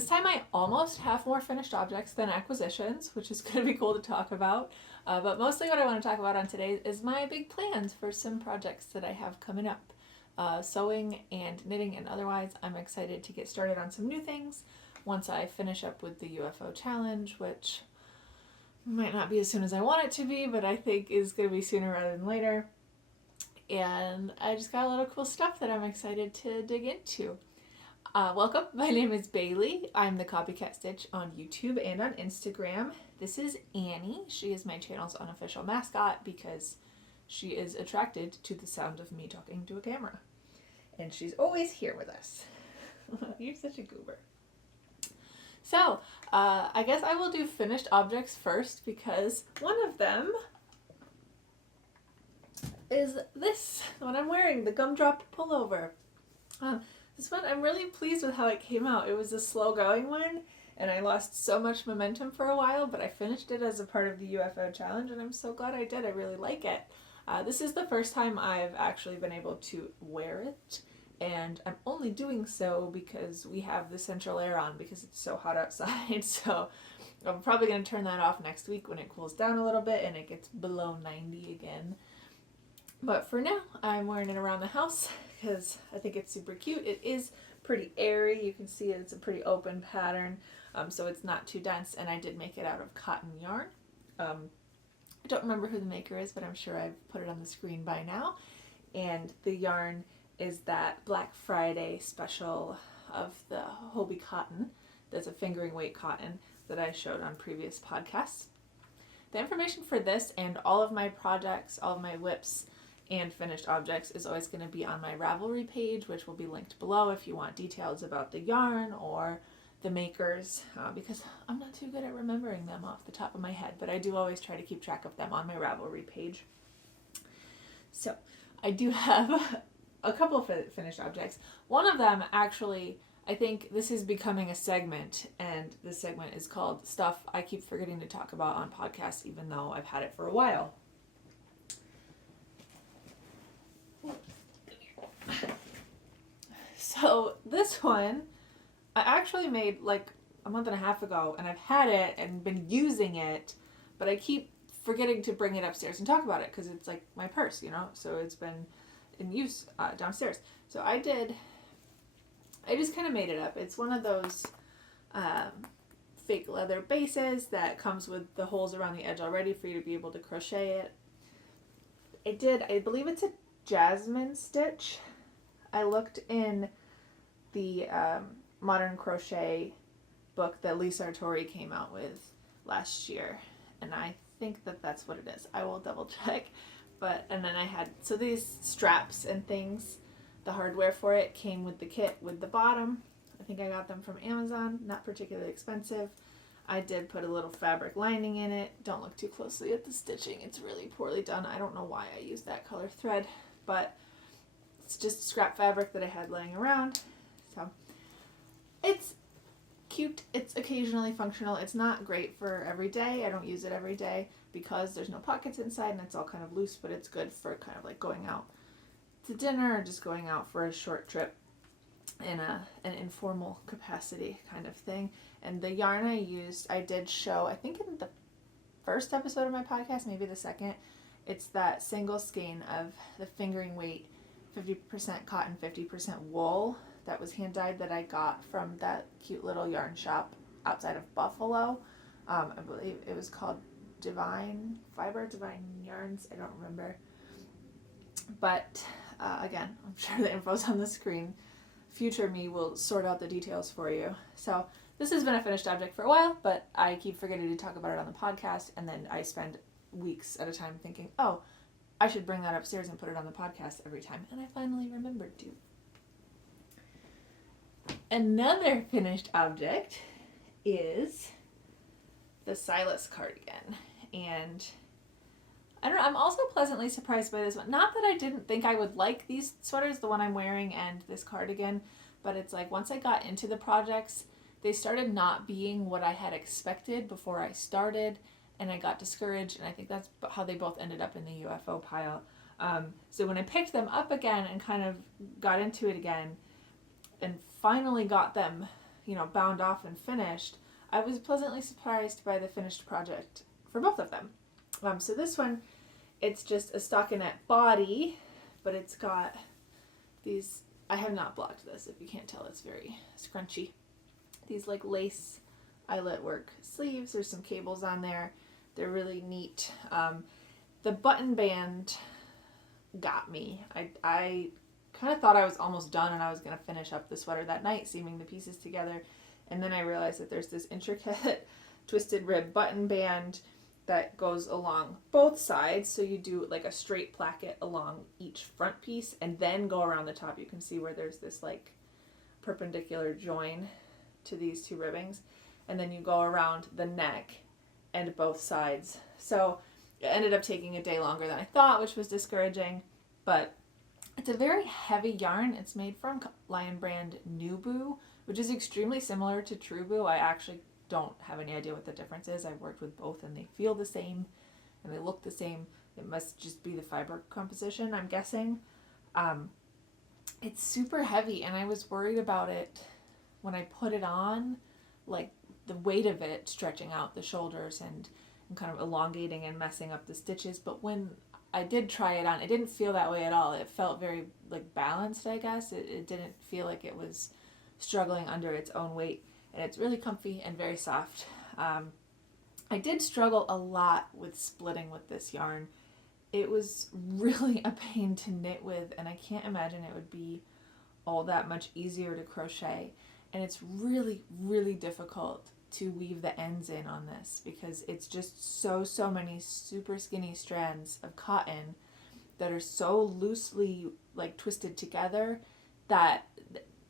This time I almost have more finished objects than acquisitions, which is going to be cool to talk about. But mostly what I want to talk about on today is my big plans for some projects that I have coming up. Sewing and knitting and otherwise, I'm excited to get started on some new things once I finish up with the UFO challenge, which might not be as soon as I want it to be, but I think is going to be sooner rather than later. And I just got a lot of cool stuff that I'm excited to dig into. Welcome, my name is Bailey. I'm the Copycat Stitch on YouTube and on Instagram. This is Annie. She is my channel's unofficial mascot because she is attracted to the sound of me talking to a camera. And she's always here with us. You're such a goober. So, I guess I will do finished objects first because one of them is this, the one I'm wearing, the gumdrop pullover. This one, I'm really pleased with how it came out. It was a slow going one, and I lost so much momentum for a while, but I finished it as a part of the UFO challenge, and I'm so glad I did. I really like it. This is the first time I've actually been able to wear it, and I'm only doing so because we have the central air on because it's so hot outside. So I'm probably going to turn that off next week when it cools down a little bit and it gets below 90 again. But for now, I'm wearing it around the house because I think it's super cute. It is pretty airy. You can see it's a pretty open pattern, so it's not too dense, and I did make it out of cotton yarn. I don't remember who the maker is, but I'm sure I've put it on the screen by now. And the yarn is that Black Friday special of the Hobie cotton. That's a fingering weight cotton that I showed on previous podcasts. The information for this and all of my projects, all of my whips, and finished objects is always going to be on my Ravelry page, which will be linked below if you want details about the yarn or the makers, because I'm not too good at remembering them off the top of my head, but I do always try to keep track of them on my Ravelry page. So I do have a couple of finished objects. One of them, actually, I think this is becoming a segment, and this segment is called Stuff I Keep Forgetting to Talk About on Podcasts, even though I've had it for a while. So this one I actually made like a month and a half ago, and I've had it and been using it, but I keep forgetting to bring it upstairs and talk about it because it's like my purse, you know, so it's been in use downstairs. So I just kind of made it up. It's one of those fake leather bases that comes with the holes around the edge already for you to be able to crochet it. I believe it's a jasmine stitch. I looked in the Modern Crochet book that Lisa Artori came out with last year, and I think that that's what it is. I will double check. And then I had, so these straps and things, the hardware for it came with the kit with the bottom. I think I got them from Amazon, not particularly expensive. I did put a little fabric lining in it. Don't look too closely at the stitching. It's really poorly done. I don't know why I used that color thread, but it's just scrap fabric that I had laying around. So it's cute. It's occasionally functional. It's not great for every day. I don't use it every day because there's no pockets inside and it's all kind of loose, but it's good for kind of like going out to dinner or just going out for a short trip in an informal capacity kind of thing. And the yarn I used, I did show, I think in the first episode of my podcast, maybe the second. It's that single skein of the fingering weight, 50% cotton, 50% wool that was hand dyed that I got from that cute little yarn shop outside of Buffalo. I believe it was called Divine Yarns. I don't remember. But again, I'm sure the info's on the screen. Future me will sort out the details for you. So this has been a finished object for a while, but I keep forgetting to talk about it on the podcast, and then I spend weeks at a time thinking, oh, I should bring that upstairs and put it on the podcast every time, and I finally remembered to. Another finished object is the Silas cardigan, and I don't know, I'm also pleasantly surprised by this one. Not that I didn't think I would like these sweaters, the one I'm wearing and this cardigan, but it's like once I got into the projects, they started not being what I had expected before I started, and I got discouraged, and I think that's how they both ended up in the UFO pile. So when I picked them up again and kind of got into it again and finally got them, bound off and finished, I was pleasantly surprised by the finished project for both of them. So this one, it's just a stockinette body, but it's got these, I have not blocked this, if you can't tell, it's very scrunchy. These like lace eyelet work sleeves, there's some cables on there. They're really neat. The button band got me. I kind of thought I was almost done and I was going to finish up the sweater that night, seaming the pieces together. And then I realized that there's this intricate twisted rib button band that goes along both sides. So you do like a straight placket along each front piece and then go around the top. You can see where there's this like perpendicular join to these two ribbings. And then you go around the neck and both sides. So it ended up taking a day longer than I thought, which was discouraging. But it's a very heavy yarn. It's made from Lion brand Nubu, which is extremely similar to Trubu. I actually don't have any idea what the difference is. I've worked with both and they feel the same and they look the same. It must just be the fiber composition, I'm guessing. It's super heavy and I was worried about it when I put it on, like the weight of it stretching out the shoulders and kind of elongating and messing up the stitches. But when I did try it on, it didn't feel that way at all. It felt very like balanced, I guess. It didn't feel like it was struggling under its own weight. And it's really comfy and very soft. I did struggle a lot with splitting with this yarn. It was really a pain to knit with, and I can't imagine it would be all that much easier to crochet. And it's really, really difficult to weave the ends in on this because it's just so many super skinny strands of cotton that are so loosely like twisted together that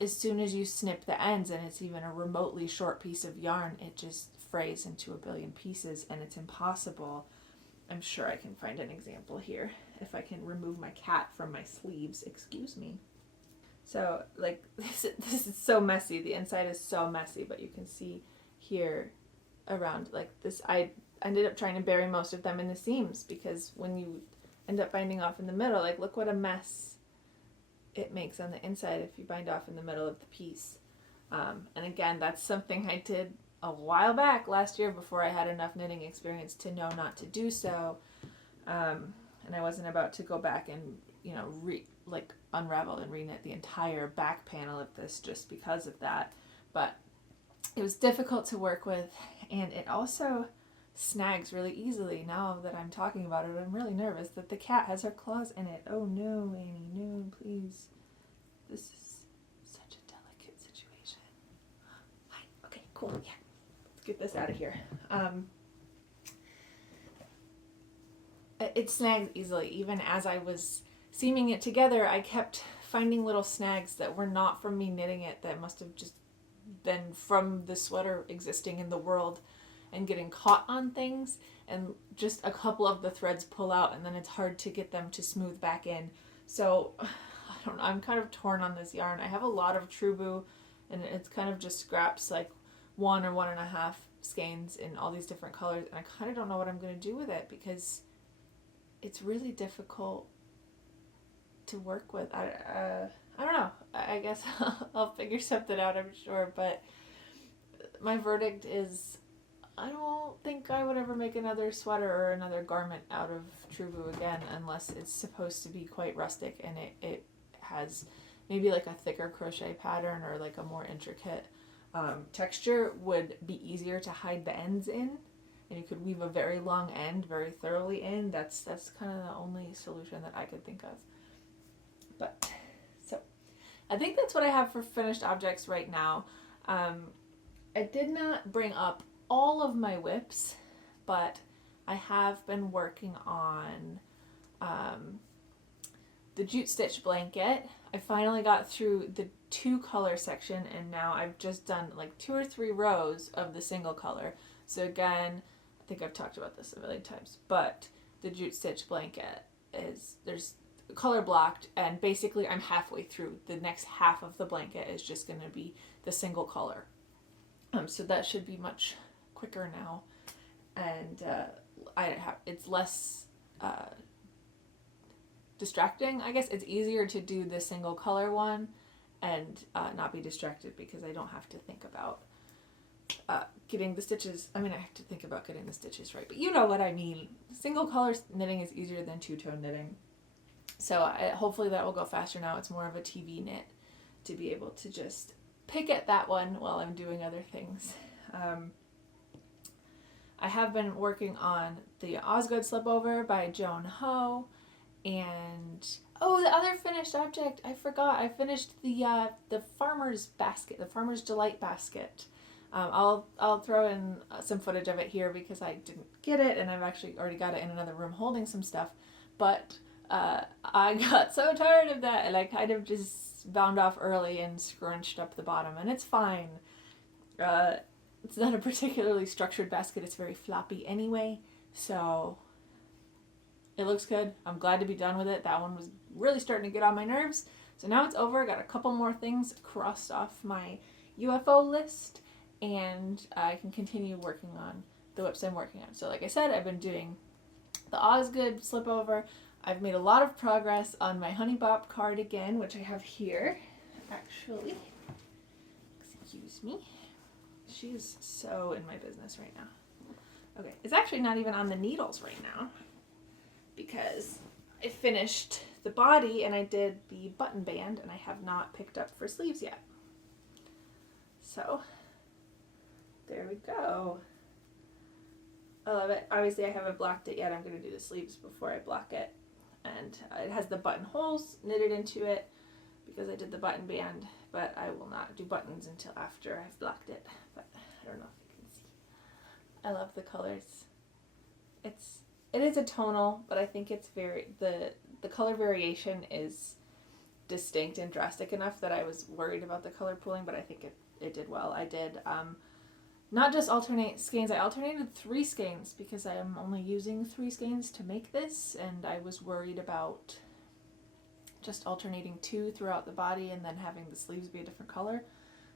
as soon as you snip the ends and it's even a remotely short piece of yarn, it just frays into a billion pieces and it's impossible. I'm sure I can find an example here if I can remove my cat from my sleeves. Excuse me. So like this is so messy. The inside is so messy, but you can see here around like this. I ended up trying to bury most of them in the seams because when you end up binding off in the middle, like look what a mess it makes on the inside if you bind off in the middle of the piece. And again, that's something I did a while back last year before I had enough knitting experience to know not to do so. And I wasn't about to go back and, unravel and reknit the entire back panel of this just because of that. But it was difficult to work with, and it also snags really easily. Now that I'm talking about it, I'm really nervous that the cat has her claws in it. Oh no, Annie, no, please. This is such a delicate situation. Hi. Okay, cool. Yeah. Let's get this out of here. It snags easily. Even as I was seaming it together, I kept finding little snags that were not from me knitting it, that must have just been from the sweater existing in the world and getting caught on things, and just a couple of the threads pull out and then it's hard to get them to smooth back in. So I don't know, I'm kind of torn on this yarn. I have a lot of Trubu and it's kind of just scraps, like 1 or 1.5 skeins in all these different colors, and I kind of don't know what I'm going to do with it because it's really difficult to work with. I don't know. I guess I'll figure something out, I'm sure, but my verdict is I don't think I would ever make another sweater or another garment out of Trubu again unless it's supposed to be quite rustic and it has maybe like a thicker crochet pattern or like a more intricate texture would be easier to hide the ends in, and you could weave a very long end very thoroughly in. That's kind of the only solution that I could think of. But so I think that's what I have for finished objects right now. I did not bring up all of my whips, but I have been working on the jute stitch blanket. I finally got through the 2-color section, and now I've just done like 2 or 3 rows of the single color. So again, I think I've talked about this a million times, but the jute stitch blanket there's color blocked, and basically I'm halfway through. The next half of the blanket is just going to be the single color. So that should be much quicker now, and it's less distracting. I guess it's easier to do the single color one and not be distracted, because I don't have to think about getting the stitches. I mean, I have to think about getting the stitches right, but you know what I mean. Single color knitting is easier than two-tone knitting. So hopefully that will go faster now. It's more of a TV knit to be able to just pick at that one while I'm doing other things. I have been working on the Osgood Slipover by Joan Ho, and oh, the other finished object, I forgot. I finished the farmer's basket, the farmer's delight basket. I'll throw in some footage of it here because I didn't get it, and I've actually already got it in another room holding some stuff. But I got so tired of that, and I kind of just bound off early and scrunched up the bottom, and it's fine. It's not a particularly structured basket. It's very floppy anyway, so it looks good. I'm glad to be done with it. That one was really starting to get on my nerves. So now it's over. I got a couple more things crossed off my UFO list, and I can continue working on the whips I'm working on. So like I said, I've been doing the Osgood Slipover. I've made a lot of progress on my Honey Bop cardigan, which I have here, actually. Excuse me. She's so in my business right now. Okay, it's actually not even on the needles right now because I finished the body and I did the button band, and I have not picked up for sleeves yet. So there we go. I love it. Obviously I haven't blocked it yet. I'm going to do the sleeves before I block it. And it has the buttonholes knitted into it because I did the button band, but I will not do buttons until after I've blocked it. But I don't know if you can see. I love the colors. It is a tonal, but I think it's very, the color variation is distinct and drastic enough that I was worried about the color pooling, but I think it did well. I did not just alternate skeins, I alternated 3 skeins because I am only using 3 skeins to make this, and I was worried about just alternating 2 throughout the body and then having the sleeves be a different color.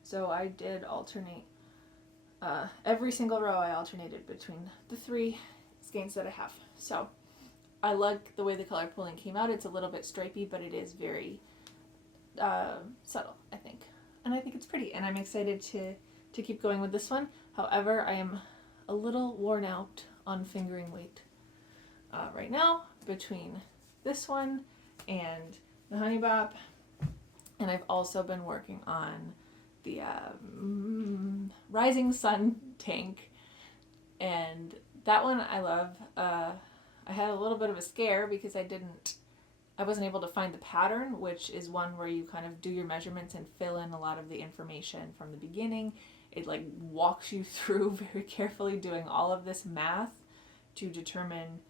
So I did alternate every single row. I alternated between the 3 skeins that I have. So I like the way the color pooling came out. It's a little bit stripey, but it is very subtle, I think. And I think it's pretty, and I'm excited to keep going with this one. However, I am a little worn out on fingering weight right now between this one and the Honey Bop, and I've also been working on the Rising Sun tank, and that one I love. I had a little bit of a scare because I wasn't able to find the pattern, which is one where you kind of do your measurements and fill in a lot of the information from the beginning. It like walks you through very carefully doing all of this math to determine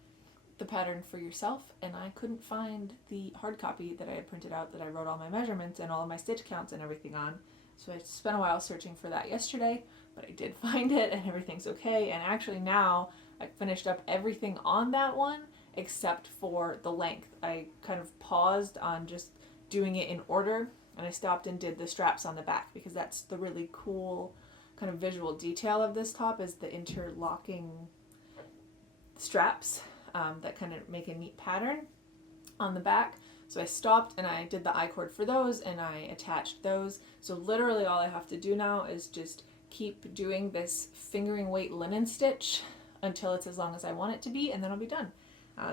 the pattern for yourself, and I couldn't find the hard copy that I had printed out that I wrote all my measurements and all of my stitch counts and everything on. So I spent a while searching for that yesterday, but I did find it and everything's okay. And actually now I finished up everything on that one except for the length. I kind of paused on just doing it in order, and I stopped and did the straps on the back because that's the really cool kind of visual detail of this top, is the interlocking straps that kind of make a neat pattern on the back. So I stopped and I did the I-cord for those, and I attached those. So literally all I have to do now is just keep doing this fingering weight linen stitch until it's as long as I want it to be, and then I'll be done.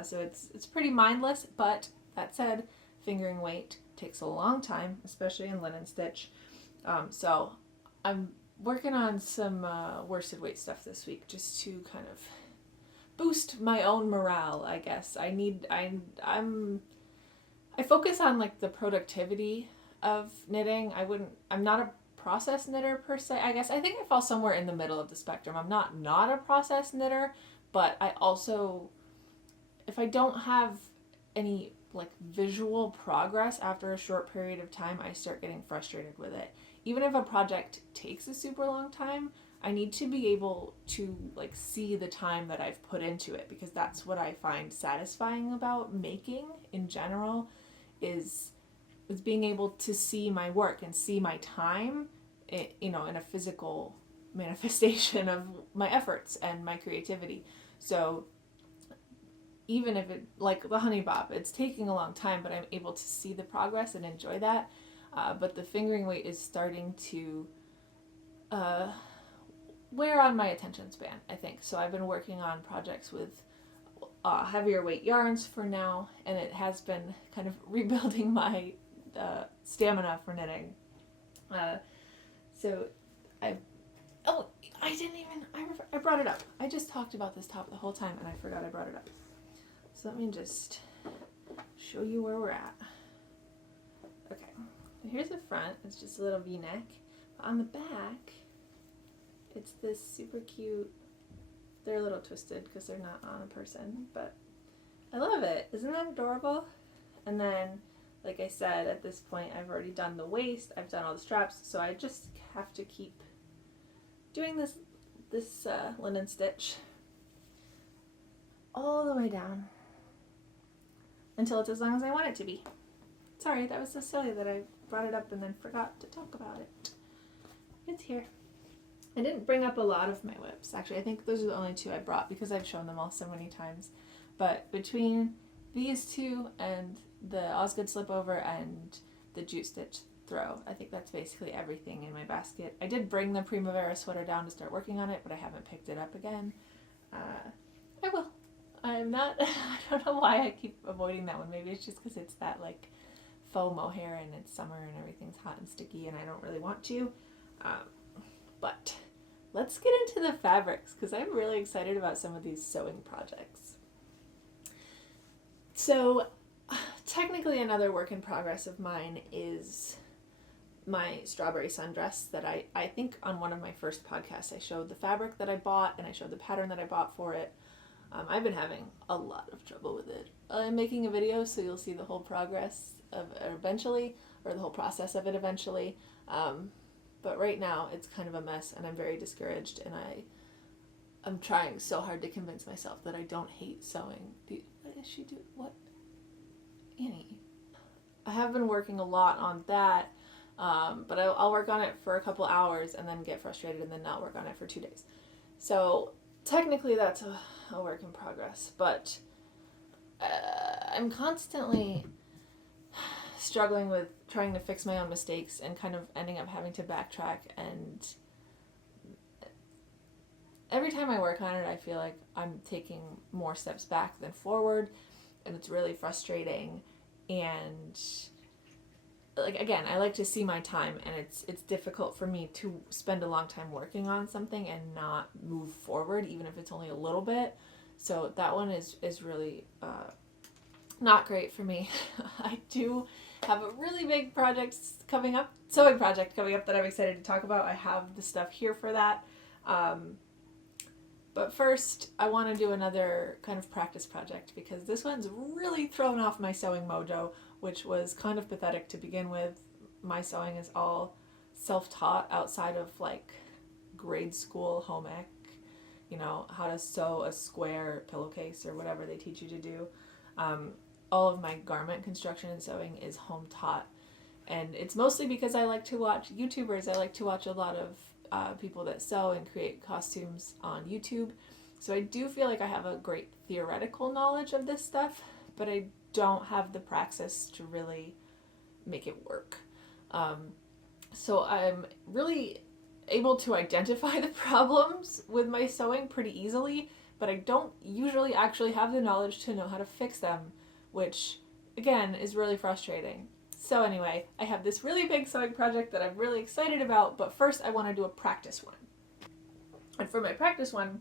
So it's pretty mindless, but that said, fingering weight takes a long time, especially in linen stitch. So I'm working on some worsted weight stuff this week just to kind of boost my own morale, I guess. I focus on like the productivity of knitting. I'm not a process knitter per se. I guess I think I fall somewhere in the middle of the spectrum. I'm not a process knitter, but I also, if I don't have any like visual progress after a short period of time, I start getting frustrated with it. Even if a project takes a super long time, I need to be able to like see the time that I've put into it, because that's what I find satisfying about making in general, is being able to see my work and see my time, in a physical manifestation of my efforts and my creativity. So even if it, like the Honey Bop, it's taking a long time, but I'm able to see the progress and enjoy that. but the fingering weight is starting to wear on my attention span, I think. So I've been working on projects with heavier weight yarns for now, and it has been kind of rebuilding my stamina for knitting. So I brought it up. I just talked about this top the whole time and I forgot I brought it up. So let me just show you where we're at. Okay, so here's the front. It's just a little V-neck. On the back, it's this super cute. They're a little twisted because they're not on a person, but I love it. Isn't that adorable? And then, like I said, at this point I've already done the waist, I've done all the straps, so I just have to keep doing this linen stitch all the way down until it's as long as I want it to be. Sorry, that was so silly that I brought it up and then forgot to talk about it. It's here. I didn't bring up a lot of my whips. Actually, I think those are the only two I brought because I've shown them all so many times. But between these two and the Osgood slipover and the jute stitch throw, I think that's basically everything in my basket. I did bring the Primavera sweater down to start working on it, but I haven't picked it up again. I will. I'm not, I don't know why I keep avoiding that one. Maybe it's just because it's that like faux mohair and it's summer and everything's hot and sticky and I don't really want to. But let's get into the fabrics because I'm really excited about some of these sewing projects. So technically another work in progress of mine is my strawberry sundress that I think on one of my first podcasts I showed the fabric that I bought and I showed the pattern that I bought for it. I've been having a lot of trouble with it. I'm making a video so you'll see the whole progress of it eventually, or the whole process of it eventually. But right now it's kind of a mess and I'm very discouraged and I'm trying so hard to convince myself that I don't hate sewing. What does she do? What? Annie. I have been working a lot on that, but I'll work on it for a couple hours and then get frustrated and then not work on it for 2 days. So technically that's a work in progress, but I'm constantly struggling with trying to fix my own mistakes and kind of ending up having to backtrack, and every time I work on it I feel like I'm taking more steps back than forward, and it's really frustrating. And like, again, I like to see my time, and it's difficult for me to spend a long time working on something and not move forward, even if it's only a little bit. So that one is really not great for me. I do have a really big project coming up, sewing project coming up that I'm excited to talk about. I have the stuff here for that. But first, I want to do another kind of practice project because this one's really thrown off my sewing mojo, which was kind of pathetic to begin with. My sewing is all self-taught outside of like grade school home ec, you know, how to sew a square pillowcase or whatever they teach you to do. All of my garment construction and sewing is home taught. And it's mostly because I like to watch YouTubers. I like to watch a lot of people that sew and create costumes on YouTube. So I do feel like I have a great theoretical knowledge of this stuff, but I don't have the praxis to really make it work. So I'm really able to identify the problems with my sewing pretty easily, but I don't usually actually have the knowledge to know how to fix them, which again is really frustrating. So anyway, I have this really big sewing project that I'm really excited about, but first I want to do a practice one. And for my practice one,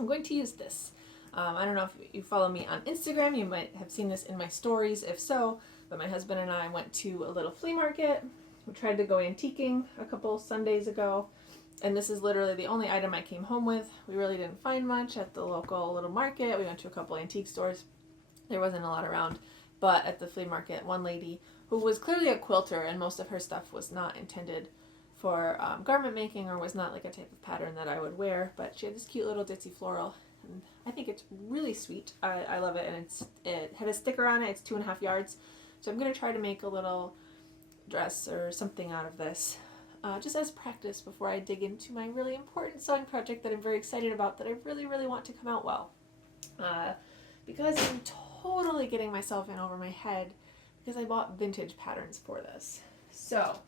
I'm going to use this. I don't know if you follow me on Instagram, you might have seen this in my stories, if so, but my husband and I went to a little flea market. We tried to go antiquing a couple Sundays ago, and this is literally the only item I came home with. We really didn't find much at the local little market. We went to a couple antique stores. There wasn't a lot around, but at the flea market, one lady who was clearly a quilter, and most of her stuff was not intended for garment making or was not like a type of pattern that I would wear, but she had this cute little ditzy floral, and I think it's really sweet. I love it, and it had a sticker on it. It's 2.5 yards, so I'm going to try to make a little dress or something out of this, just as practice before I dig into my really important sewing project that I'm very excited about, that I really, really want to come out well. Because I'm totally getting myself in over my head, because I bought vintage patterns for this. So,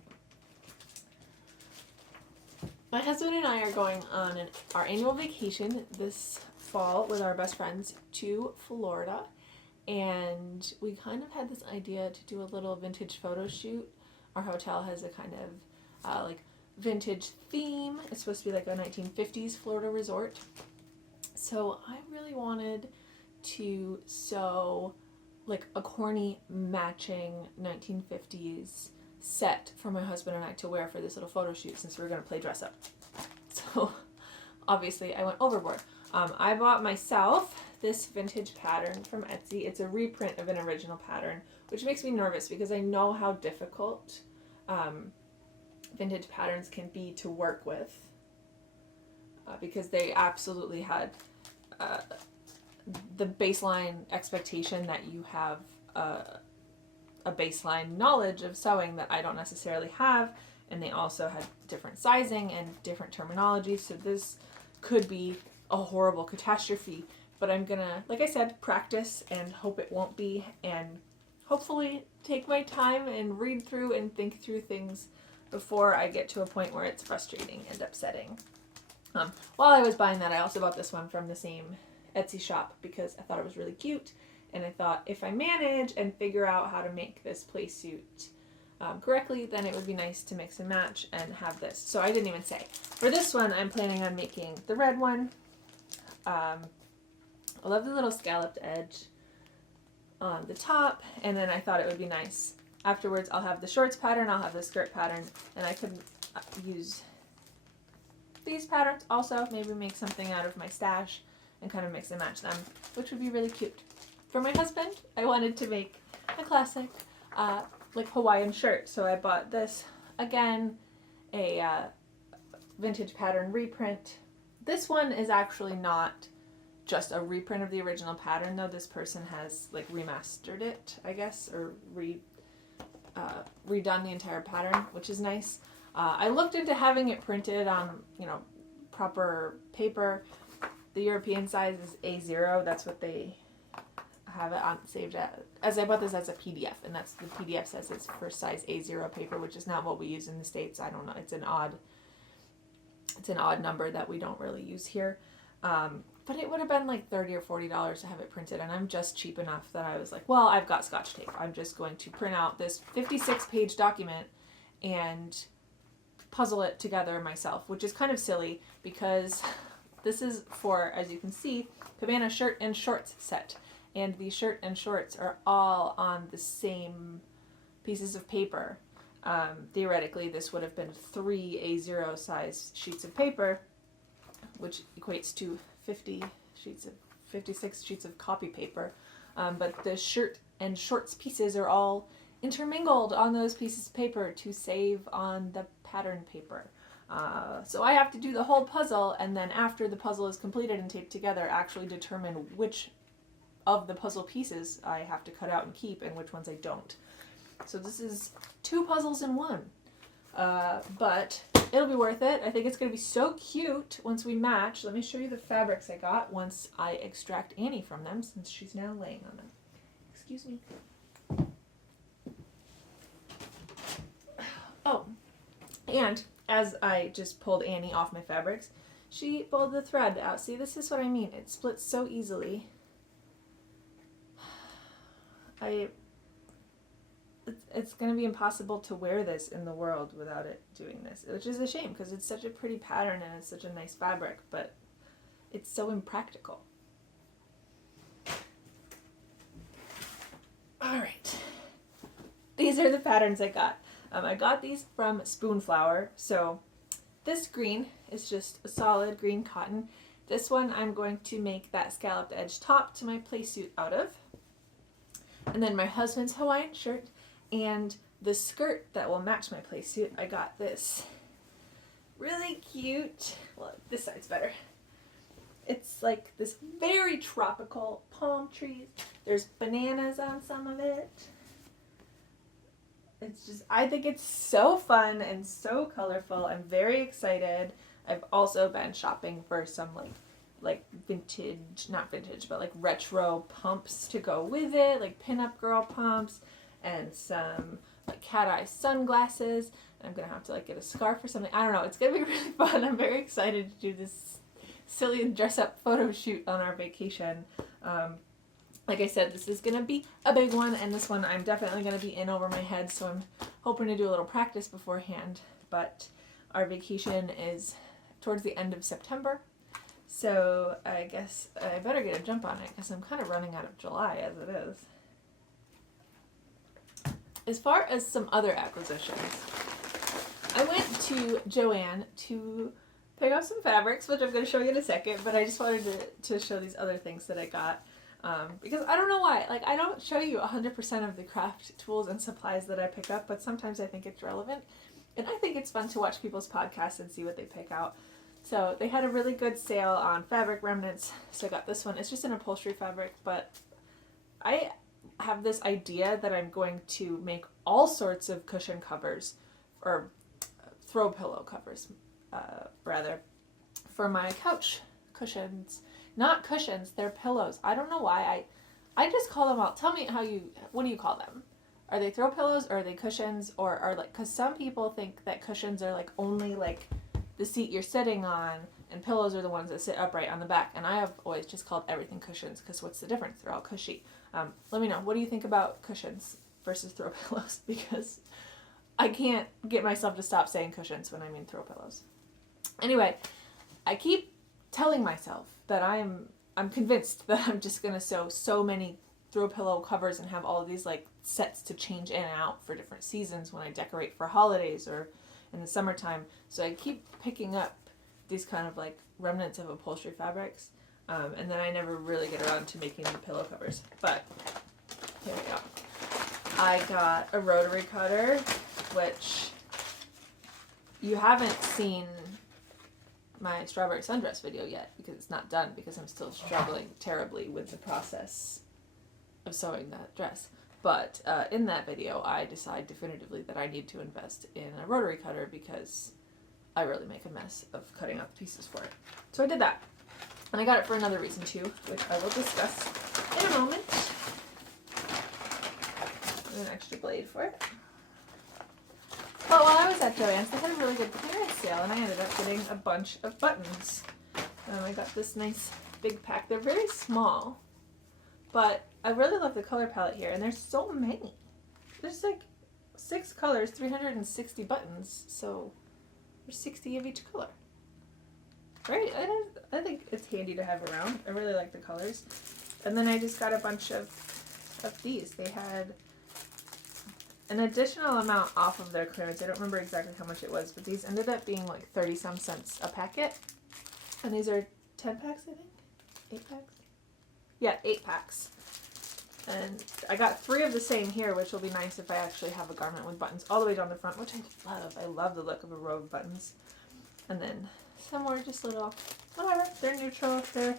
my husband and I are going on our annual vacation this fall with our best friends to Florida. And we kind of had this idea to do a little vintage photo shoot. Our hotel has a kind of like vintage theme. It's supposed to be like a 1950s Florida resort. So I really wanted to sew like a corny matching 1950s set for my husband and I to wear for this little photo shoot since we were going to play dress up. So obviously I went overboard. I bought myself this vintage pattern from Etsy. It's a reprint of an original pattern, which makes me nervous because I know how difficult vintage patterns can be to work with because they absolutely had the baseline expectation that you have a baseline knowledge of sewing that I don't necessarily have, and they also had different sizing and different terminology, so this could be a horrible catastrophe, but I'm gonna, like I said, practice and hope it won't be, and hopefully take my time and read through and think through things before I get to a point where it's frustrating and upsetting. While I was buying that, I also bought this one from the same Etsy shop because I thought it was really cute, and I thought if I manage and figure out how to make this play suit correctly, then it would be nice to mix and match and have this. So I didn't even say. For this one, I'm planning on making the red one. I love the little scalloped edge on the top, and then I thought it would be nice. Afterwards, I'll have the shorts pattern, I'll have the skirt pattern, and I could use these patterns also, maybe make something out of my stash and kind of mix and match them, which would be really cute. For my husband, I wanted to make a classic like Hawaiian shirt, so I bought this, again, a vintage pattern reprint. This one is actually not just a reprint of the original pattern, though. This person has like remastered it, I guess, or redone the entire pattern, which is nice. I looked into having it printed on, proper paper. The European size is A0. That's what they have it on saved as I bought this as a PDF, and that's the PDF says it's for size A0 paper, which is not what we use in the States. I don't know. It's an odd number that we don't really use here. But it would have been like $30 or $40 to have it printed, and I'm just cheap enough that I was like, well, I've got Scotch tape. I'm just going to print out this 56-page document and puzzle it together myself, which is kind of silly because this is for, as you can see, Cabana shirt and shorts set. And the shirt and shorts are all on the same pieces of paper. Theoretically, this would have been 3 A0 size sheets of paper, which equates to 56 sheets of copy paper. But the shirt and shorts pieces are all intermingled on those pieces of paper to save on the pattern paper. So I have to do the whole puzzle, and then after the puzzle is completed and taped together, actually determine which of the puzzle pieces I have to cut out and keep and which ones I don't. So this is 2 puzzles in 1. But it'll be worth it. I think it's going to be so cute once we match. Let me show you the fabrics I got once I extract Annie from them, since she's now laying on them. Excuse me. Oh, and as I just pulled Annie off my fabrics, she pulled the thread out. See, this is what I mean. It splits so easily. It's going to be impossible to wear this in the world without it doing this, which is a shame because it's such a pretty pattern and it's such a nice fabric, but it's so impractical. Alright, these are the patterns I got. I got these from Spoonflower, so this green is just a solid green cotton. This one I'm going to make that scalloped edge top to my play suit out of. And then my husband's Hawaiian shirt and the skirt that will match my play suit. I got this really cute, well, this side's better. It's like this very tropical palm trees. There's bananas on some of it. It's just, I think it's so fun and so colorful. I'm very excited. I've also been shopping for some like vintage, not vintage, but like retro pumps to go with it, like pinup girl pumps, and some like cat eye sunglasses. And I'm going to have to like get a scarf or something. I don't know. It's going to be really fun. I'm very excited to do this silly dress up photo shoot on our vacation. Like I said, this is going to be a big one, and this one I'm definitely going to be in over my head, so I'm hoping to do a little practice beforehand. But our vacation is towards the end of September, so I guess I better get a jump on it because I'm kind of running out of July as it is. As far as some other acquisitions, I went to Joann to pick up some fabrics, which I'm going to show you in a second, but I just wanted to show these other things that I got. Because I don't know why, like I don't show you 100% of the craft tools and supplies that I pick up, but sometimes I think it's relevant, and I think it's fun to watch people's podcasts and see what they pick out. So they had a really good sale on fabric remnants, so I got this one. It's just an upholstery fabric, but I have this idea that I'm going to make all sorts of cushion covers, or throw pillow covers, rather, for my couch cushions. Not cushions, they're pillows. I don't know why. I just call them all. Tell me what do you call them? Are they throw pillows, or are they cushions, or are like, because some people think that cushions are like only like the seat you're sitting on, and pillows are the ones that sit upright on the back. And I have always just called everything cushions, because what's the difference? They're all cushy. Let me know. What do you think about cushions versus throw pillows? Because I can't get myself to stop saying cushions when I mean throw pillows. Anyway, I keep telling myself that I'm convinced that I'm just gonna sew so many throw pillow covers and have all of these like sets to change in and out for different seasons when I decorate for holidays or in the summertime. So I keep picking up these kind of like remnants of upholstery fabrics, and then I never really get around to making the pillow covers. But here we go. I got a rotary cutter, which you haven't seen my strawberry sundress video yet because it's not done, because I'm still struggling terribly with the process of sewing that dress. But in that video, I decide definitively that I need to invest in a rotary cutter because I really make a mess of cutting out the pieces for it. So I did that. And I got it for another reason too, which I will discuss in a moment. An extra blade for it. But while I was at Joann's, they had a really good clearance sale, and I ended up getting a bunch of buttons. I got this nice big pack. They're very small, but I really love the color palette here, and there's so many. There's like 6 colors, 360 buttons, so there's 60 of each color. Right? I think it's handy to have around. I really like the colors. And then I just got a bunch of these. They had an additional amount off of their clearance. I don't remember exactly how much it was, but these ended up being like 30-some cents a packet. And these are 10 packs, I think? 8 packs? Yeah, 8 packs. And I got 3 of the same here, which will be nice if I actually have a garment with buttons all the way down the front, which I love. I love the look of a row of buttons. And then some more just little, whatever, they're neutral, they're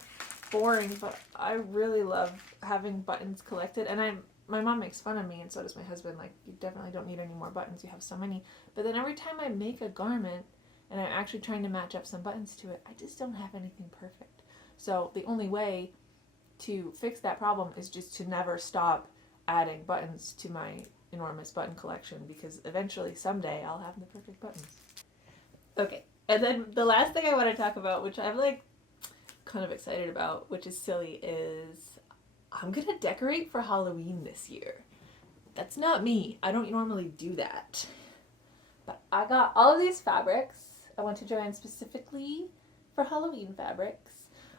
boring, but I really love having buttons collected. And my mom makes fun of me, and so does my husband, like, you definitely don't need any more buttons, you have so many. But then every time I make a garment, and I'm actually trying to match up some buttons to it, I just don't have anything perfect. So the only way to fix that problem is just to never stop adding buttons to my enormous button collection, because eventually, someday, I'll have the perfect buttons. Okay, and then the last thing I want to talk about, which I'm, like, kind of excited about, which is silly, is I'm gonna decorate for Halloween this year. That's not me. I don't normally do that. But I got all of these fabrics. I went to Joann specifically for Halloween fabrics.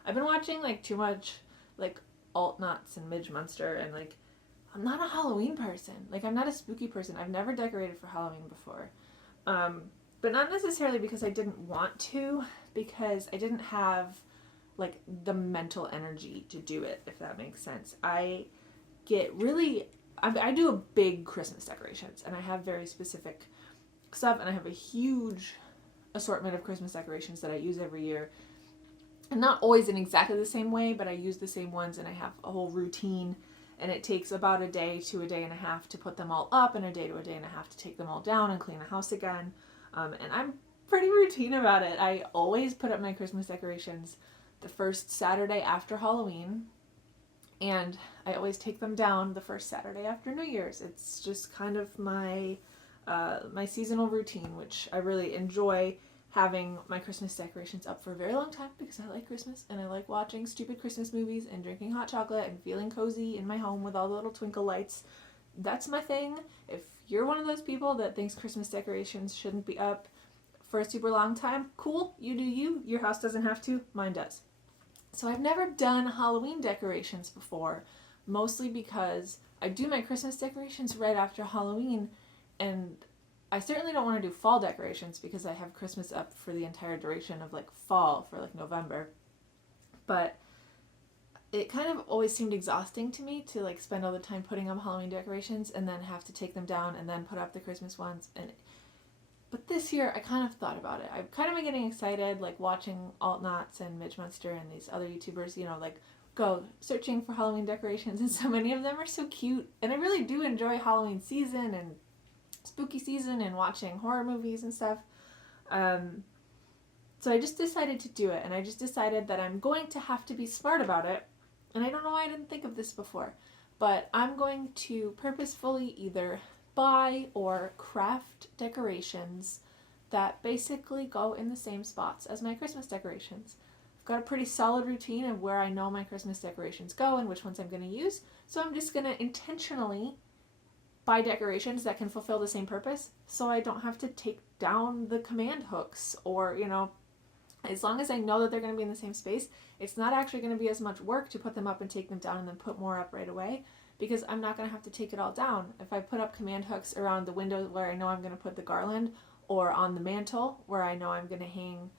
I've been watching like too much like Alt Nuts and Midge Munster, and like I'm not a Halloween person. Like I'm not a spooky person. I've never decorated for Halloween before. But not necessarily because I didn't want to, because I didn't have like the mental energy to do it, if that makes sense. I do a big Christmas decorations, and I have very specific stuff, and I have a huge assortment of Christmas decorations that I use every year. And not always in exactly the same way, but I use the same ones, and I have a whole routine, and it takes about a day to a day and a half to put them all up, and a day to a day and a half to take them all down and clean the house again. And I'm pretty routine about it. I always put up my Christmas decorations the first Saturday after Halloween, And I always take them down the first Saturday after New Year's. It's just kind of my my seasonal routine, which I really enjoy having my Christmas decorations up for a very long time because I like Christmas and I like watching stupid Christmas movies and drinking hot chocolate and feeling cozy in my home with all the little twinkle lights. That's my thing. If you're one of those people that thinks Christmas decorations shouldn't be up for a super long time, cool, you do you. Your house doesn't have to, mine does. So I've never done Halloween decorations before, mostly because I do my Christmas decorations right after Halloween, and I certainly don't want to do fall decorations because I have Christmas up for the entire duration of like fall for like November. But it kind of always seemed exhausting to me to like spend all the time putting up Halloween decorations and then have to take them down and then put up the Christmas ones. But this year I kind of thought about it. I've kind of been getting excited, like watching Alt Knots and Midge Munster and these other YouTubers, you know, like go searching for Halloween decorations, and so many of them are so cute. And I really do enjoy Halloween season and spooky season and watching horror movies and stuff. So I just decided to do it, and I just decided that I'm going to have to be smart about it. And I don't know why I didn't think of this before, but I'm going to purposefully either buy or craft decorations that basically go in the same spots as my Christmas decorations. I've got a pretty solid routine of where I know my Christmas decorations go and which ones I'm going to use, so I'm just going to intentionally buy decorations that can fulfill the same purpose so I don't have to take down the command hooks, or, you know, as long as I know that they're going to be in the same space, it's not actually going to be as much work to put them up and take them down and then put more up right away, because I'm not going to have to take it all down. If I put up command hooks around the window where I know I'm going to put the garland, or on the mantle where I know I'm going to hang,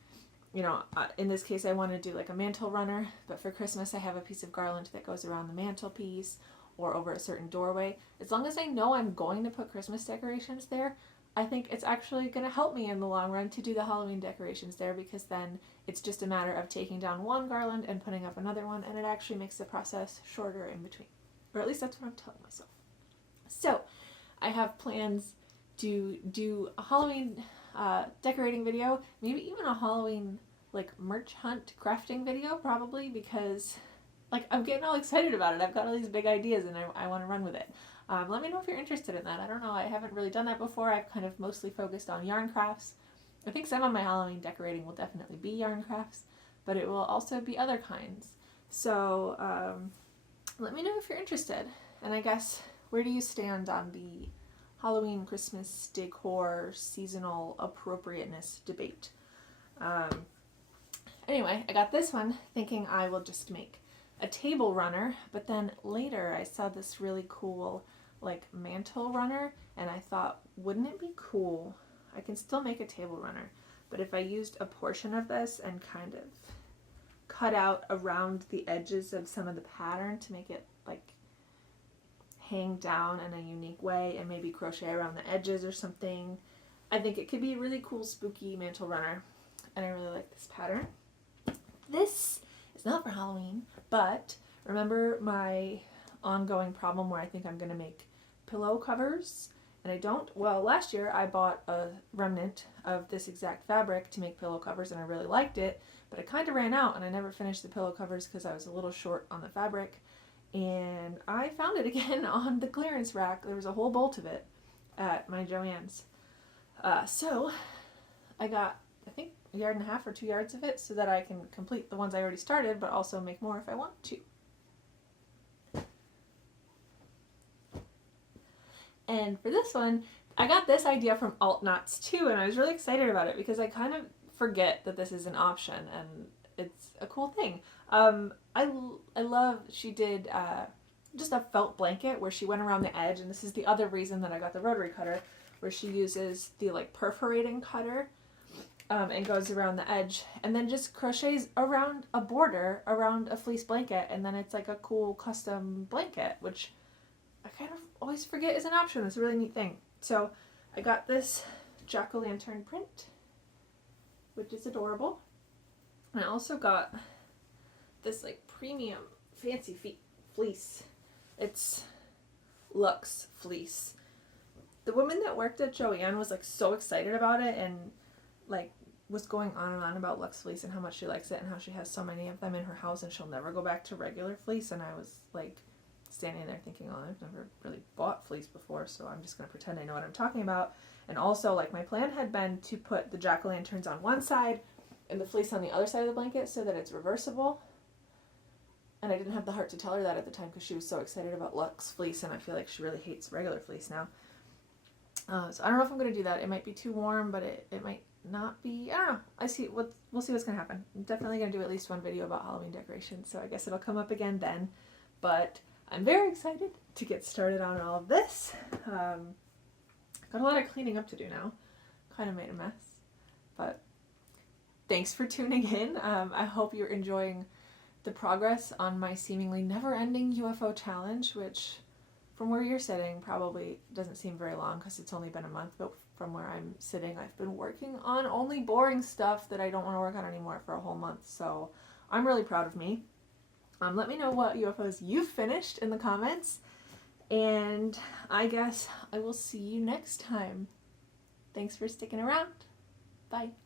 you know, in this case I want to do like a mantle runner, but for Christmas I have a piece of garland that goes around the mantelpiece or over a certain doorway. As long as I know I'm going to put Christmas decorations there, I think it's actually going to help me in the long run to do the Halloween decorations there, because then it's just a matter of taking down one garland and putting up another one, and it actually makes the process shorter in between. Or at least that's what I'm telling myself. So I have plans to do a Halloween decorating video, maybe even a Halloween like merch hunt crafting video, probably, because like I'm getting all excited about it. I've got all these big ideas and I want to run with it. Let me know if you're interested in that. I don't know, I haven't really done that before. I've kind of mostly focused on yarn crafts. I think some of my Halloween decorating will definitely be yarn crafts, but it will also be other kinds. So let me know if you're interested. And I guess, where do you stand on the Halloween Christmas decor seasonal appropriateness debate? Anyway, I got this one thinking I will just make a table runner, but then later I saw this really cool like mantle runner, and I thought, wouldn't it be cool? I can still make a table runner, but if I used a portion of this and kind of cut out around the edges of some of the pattern to make it like hang down in a unique way, and maybe crochet around the edges or something, I think it could be a really cool spooky mantle runner, and I really like this pattern. This is not for Halloween, but remember my ongoing problem where I think I'm going to make pillow covers, and I don't? Well, last year I bought a remnant of this exact fabric to make pillow covers, and I really liked it, but I kind of ran out and I never finished the pillow covers because I was a little short on the fabric, and I found it again on the clearance rack. There was a whole bolt of it at my Joann's. So I got, I think, a yard and a half or 2 yards of it so that I can complete the ones I already started, but also make more if I want to. And for this one, I got this idea from Alt Knots too, and I was really excited about it because I kind of forget that this is an option, and it's a cool thing. I love, she did just a felt blanket where she went around the edge, and this is the other reason that I got the rotary cutter, where she uses the like perforating cutter and goes around the edge and then just crochets around a border around a fleece blanket, and then it's like a cool custom blanket, which I kind of always forget is an option. It's a really neat thing. So I got this jack-o'-lantern print, which is adorable. And I also got this like premium fancy fleece. It's Luxe fleece. The woman that worked at Joann was like so excited about it, and like was going on and on about Lux Fleece and how much she likes it and how she has so many of them in her house and she'll never go back to regular fleece. And I was like standing there thinking, oh, I've never really bought fleece before, so I'm just going to pretend I know what I'm talking about. And also, like, my plan had been to put the jack-o'-lanterns on one side and the fleece on the other side of the blanket so that it's reversible. And I didn't have the heart to tell her that at the time because she was so excited about Lux Fleece, and I feel like she really hates regular fleece now. So I don't know if I'm going to do that. It might be too warm, but it might not be. I don't know. We'll see what's going to happen. I'm definitely going to do at least one video about Halloween decorations, so I guess it'll come up again then. But I'm very excited to get started on all of this. Got a lot of cleaning up to do now. Kind of made a mess. But thanks for tuning in. I hope you're enjoying the progress on my seemingly never-ending UFO challenge, which from where you're sitting probably doesn't seem very long because it's only been a month, but from where I'm sitting I've been working on only boring stuff that I don't want to work on anymore for a whole month, so I'm really proud of me. Let me know what UFOs you've finished in the comments, and I guess I will see you next time. Thanks for sticking around. Bye.